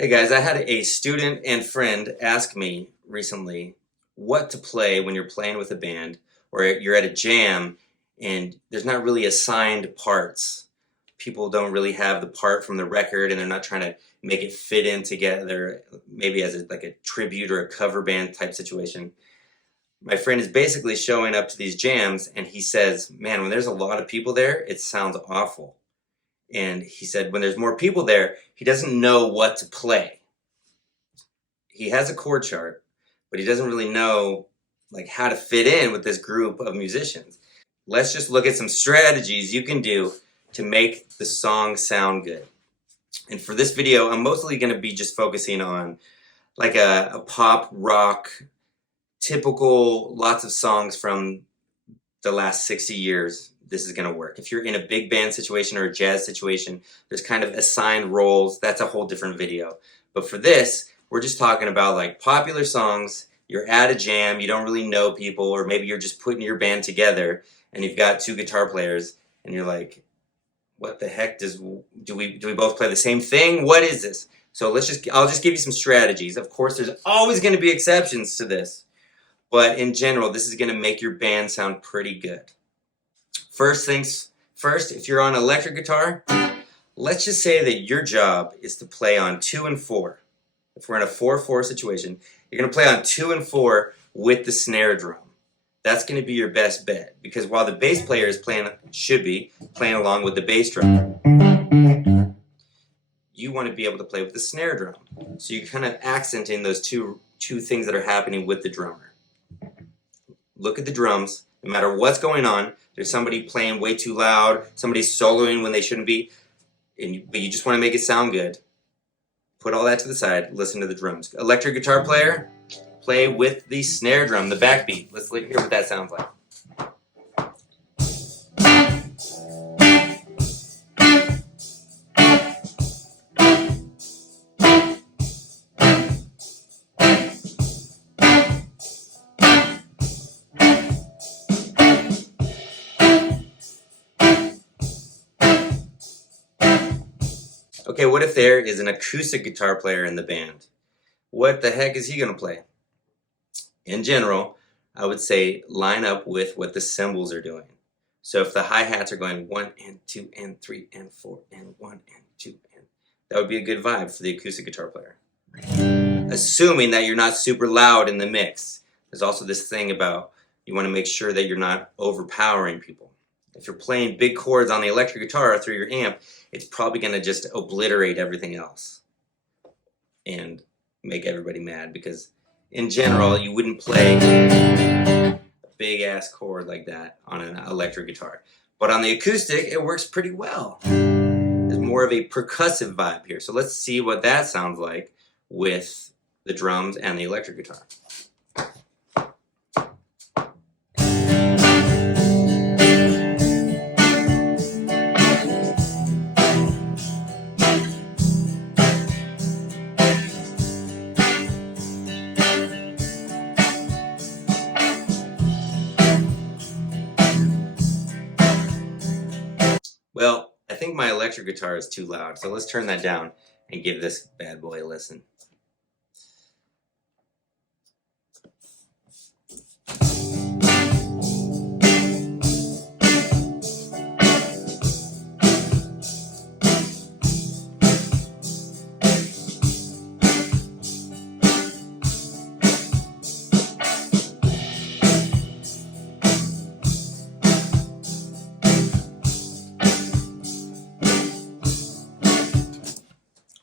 Hey guys, I had a student and friend ask me recently what to play when you're playing with a band or you're at a jam and there's not really assigned parts. People don't really have the part from the record and they're not trying to make it fit in together, maybe as like a tribute or a cover band type situation. My friend is basically showing up to these jams and he says, man, when there's a lot of people there, it sounds awful. And he said when there's more people there, he doesn't know what to play. He has a chord chart, but he doesn't really know like how to fit in with this group of musicians. Let's just look at some strategies you can do to make the song sound good. And for this video, I'm mostly going to be just focusing on like a pop rock, typical, lots of songs from the last 60 years. This is going to work. If you're in a big band situation or a jazz situation, there's kind of assigned roles. That's a whole different video. But for this, we're just talking about like popular songs. You're at a jam, you don't really know people, or maybe you're just putting your band together and you've got two guitar players and you're like, what the heck do we both play the same thing? What is this? So I'll just give you some strategies. Of course, there's always going to be exceptions to this, but in general, this is going to make your band sound pretty good. First things first, if you're on electric guitar, let's just say that your job is to play on 2 and 4. If we're in a 4-4 situation, you're going to play on 2 and 4 with the snare drum. That's going to be your best bet, because while the bass player should be playing along with the bass drum, you want to be able to play with the snare drum. So you're kind of accenting those two things that are happening with the drummer. Look at the drums. No matter what's going on, there's somebody playing way too loud, somebody soloing when they shouldn't be, but you just want to make it sound good. Put all that to the side, listen to the drums. Electric guitar player, play with the snare drum, the backbeat. Let's hear what that sounds like. Okay, what if there is an acoustic guitar player in the band? What the heck is he going to play? In general, I would say line up with what the cymbals are doing. So if the hi-hats are going 1 and 2 and 3 and 4 and 1 and 2, that would be a good vibe for the acoustic guitar player. Assuming that you're not super loud in the mix. There's also this thing about you want to make sure that you're not overpowering people. If you're playing big chords on the electric guitar through your amp, it's probably going to just obliterate everything else and make everybody mad, because in general, you wouldn't play a big ass chord like that on an electric guitar. But on the acoustic, it works pretty well. There's more of a percussive vibe here. So let's see what that sounds like with the drums and the electric guitar. Well, I think my electric guitar is too loud, so let's turn that down and give this bad boy a listen.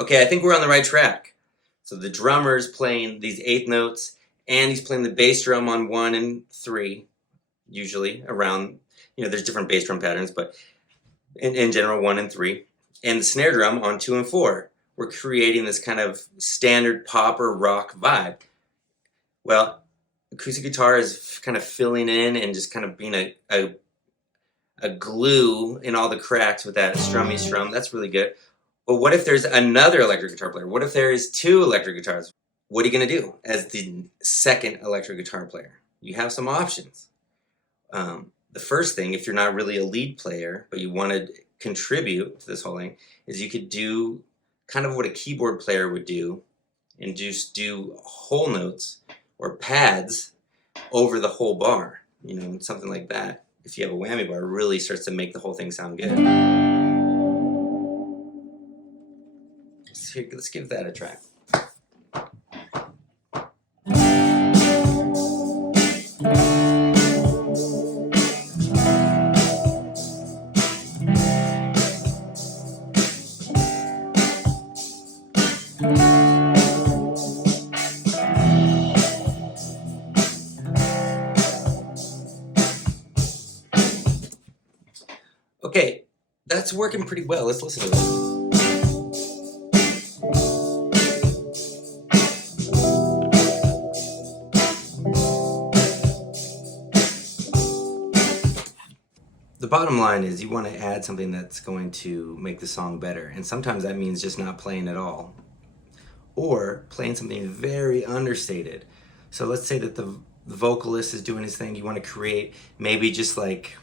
Okay, I think we're on the right track. So the drummer's playing these eighth notes, and he's playing the bass drum on 1 and 3, usually around, there's different bass drum patterns, but in general, 1 and 3. And the snare drum on 2 and 4. We're creating this kind of standard pop or rock vibe. Well, acoustic guitar is kind of filling in and just kind of being a glue in all the cracks with that strummy strum. That's really good. But what if there's another electric guitar player? What if there is 2 electric guitars? What are you going to do as the second electric guitar player? You have some options. The first thing, if you're not really a lead player, but you want to contribute to this whole thing, is you could do kind of what a keyboard player would do and just do whole notes or pads over the whole bar, something like that. If you have a whammy bar, it really starts to make the whole thing sound good. Let's give that a try. Okay, that's working pretty well. Let's listen to it. The bottom line is you want to add something that's going to make the song better, and sometimes that means just not playing at all, or playing something very understated. So let's say that the vocalist is doing his thing. You want to create maybe just like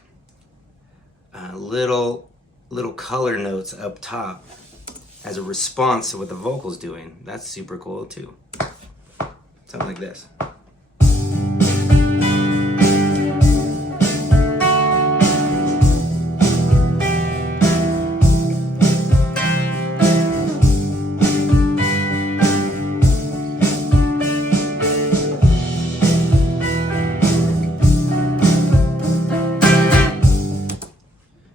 little color notes up top as a response to what the vocal's doing. That's super cool too. Something like this.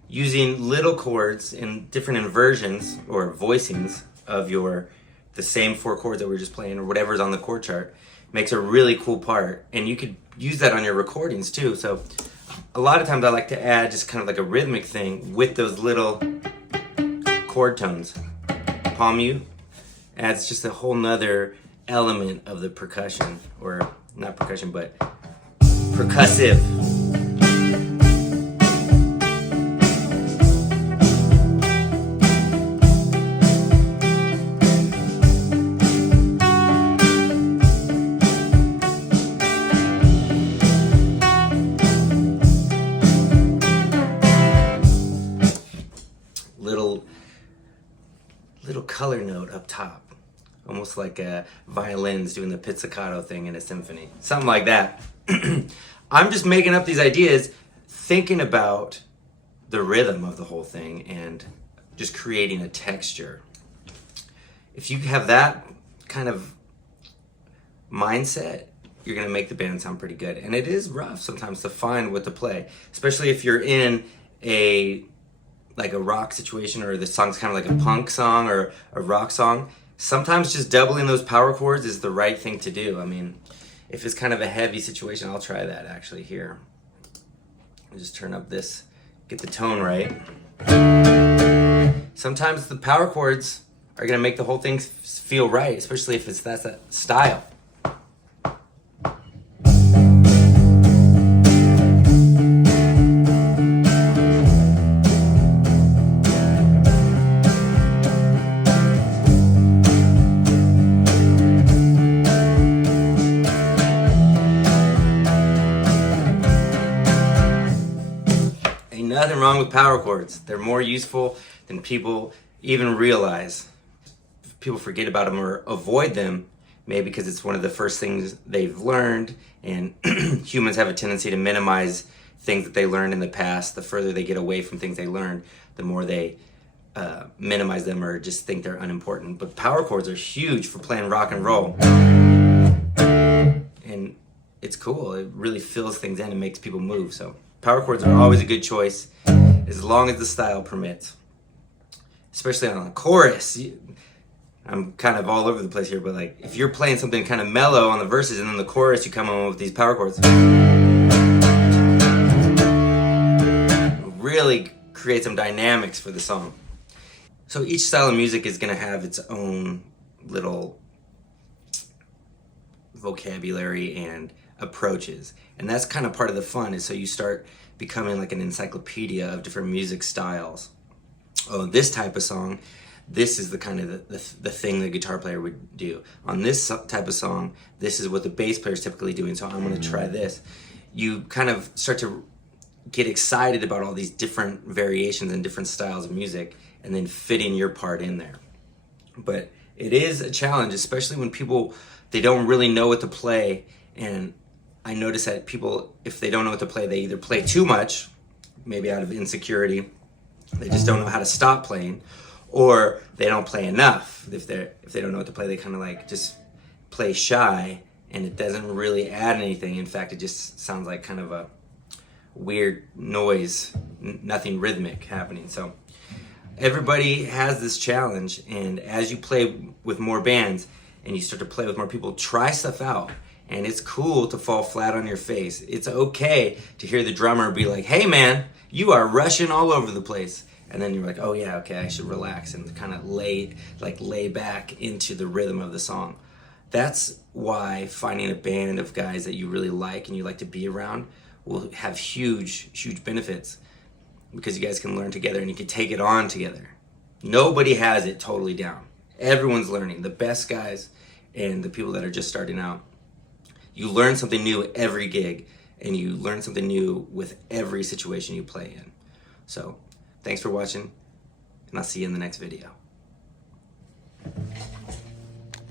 Using little chords in different inversions or voicings of the same 4 chords that we were just playing or whatever's on the chord chart makes a really cool part, and you could use that on your recordings too. So a lot of times I like to add just kind of like a rhythmic thing with those little chord tones. Palm mute adds just a whole nother element of the percussion, or not percussion but percussive. Little color note up top, almost like violins doing the pizzicato thing in a symphony, something like that. I'm just making up these ideas, thinking about the rhythm of the whole thing and just creating a texture. If you have that kind of mindset, you're gonna make the band sound pretty good. And it is rough sometimes to find what to play, especially if you're in a rock situation, or the song's kind of like a punk song or a rock song. Sometimes just doubling those power chords is the right thing to do. I mean, if it's kind of a heavy situation, I'll try that actually here. I'll just turn up this, get the tone right. Sometimes the power chords are gonna make the whole thing feel right, especially if that's that style. Nothing wrong with power chords. They're more useful than people even realize. People forget about them or avoid them, maybe because it's one of the first things they've learned, and humans have a tendency to minimize things that they learned in the past. The further they get away from things they learned, the more they minimize them or just think they're unimportant. But power chords are huge for playing rock and roll. And it's cool. It really fills things in and makes people move. So power chords are always a good choice as long as the style permits. Especially on a chorus. I'm kind of all over the place here, but like if you're playing something kind of mellow on the verses and then the chorus you come on with these power chords, really create some dynamics for the song. So each style of music is going to have its own little vocabulary and approaches, and that's kind of part of the fun, is so you start becoming like an encyclopedia of different music styles. Oh, this type of song, this is the kind of the thing the guitar player would do. On this type of song, this is what the bass player is typically doing, so I'm going to try this. You kind of start to get excited about all these different variations and different styles of music, and then fitting your part in there. But it is a challenge, especially when people, they don't really know what to play. And I notice that people, if they don't know what to play, they either play too much, maybe out of insecurity, they just don't know how to stop playing, or they don't play enough. If they don't know what to play, they kind of like just play shy, and it doesn't really add anything. In fact, it just sounds like kind of a weird noise, nothing rhythmic happening. So everybody has this challenge, and as you play with more bands and you start to play with more people, try stuff out. And it's cool to fall flat on your face. It's okay to hear the drummer be like, hey man, you are rushing all over the place. And then you're like, oh yeah, okay, I should relax and kind of lay back into the rhythm of the song. That's why finding a band of guys that you really like and you like to be around will have huge benefits, because you guys can learn together and you can take it on together. Nobody has it totally down. Everyone's learning. The best guys and the people that are just starting out. You learn something new every gig, and you learn something new with every situation you play in. So, thanks for watching, and I'll see you in the next video.